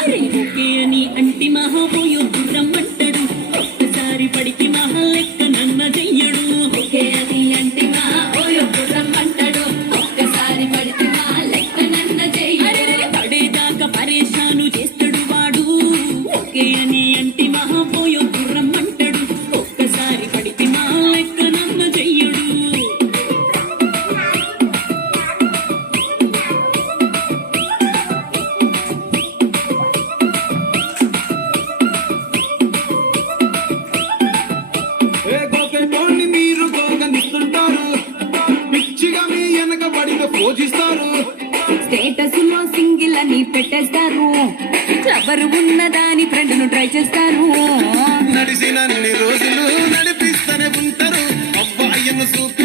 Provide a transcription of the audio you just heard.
అరే ఓకే అని అంటి మహాపోయో రమ్మంటాడు ఒక్కసారి పడికి మహా లెక్క నన్న చెయ్యడు ఓకే అని అంటి మహాపోయో రమ్మంటాడు ఒక్కసారి పడికి మహా లెక్క నన్న చెయ్యడు పడేదాకా పరేషాను చేస్తాడు వాడు ఓకే అని అంటి మహాపోయో రమ్మంటాడు ఒక్కసారి పడికి మహా లెక్క నన్న చెయ్యడు మీరు గోగనిస్తుంటారు పిచ్చిగా మీ వెనక పడిగా పోజిస్తారు స్టేటస్ లో సింగిల్ అని పెట్టేస్తారు ఎవరు ఉన్నదాని ఫ్రెండ్ ను ట్రై చేస్తారు నడిచినన్ని రోజులు నడిపిస్తూనే ఉంటారు అబ్బాయిను చూపి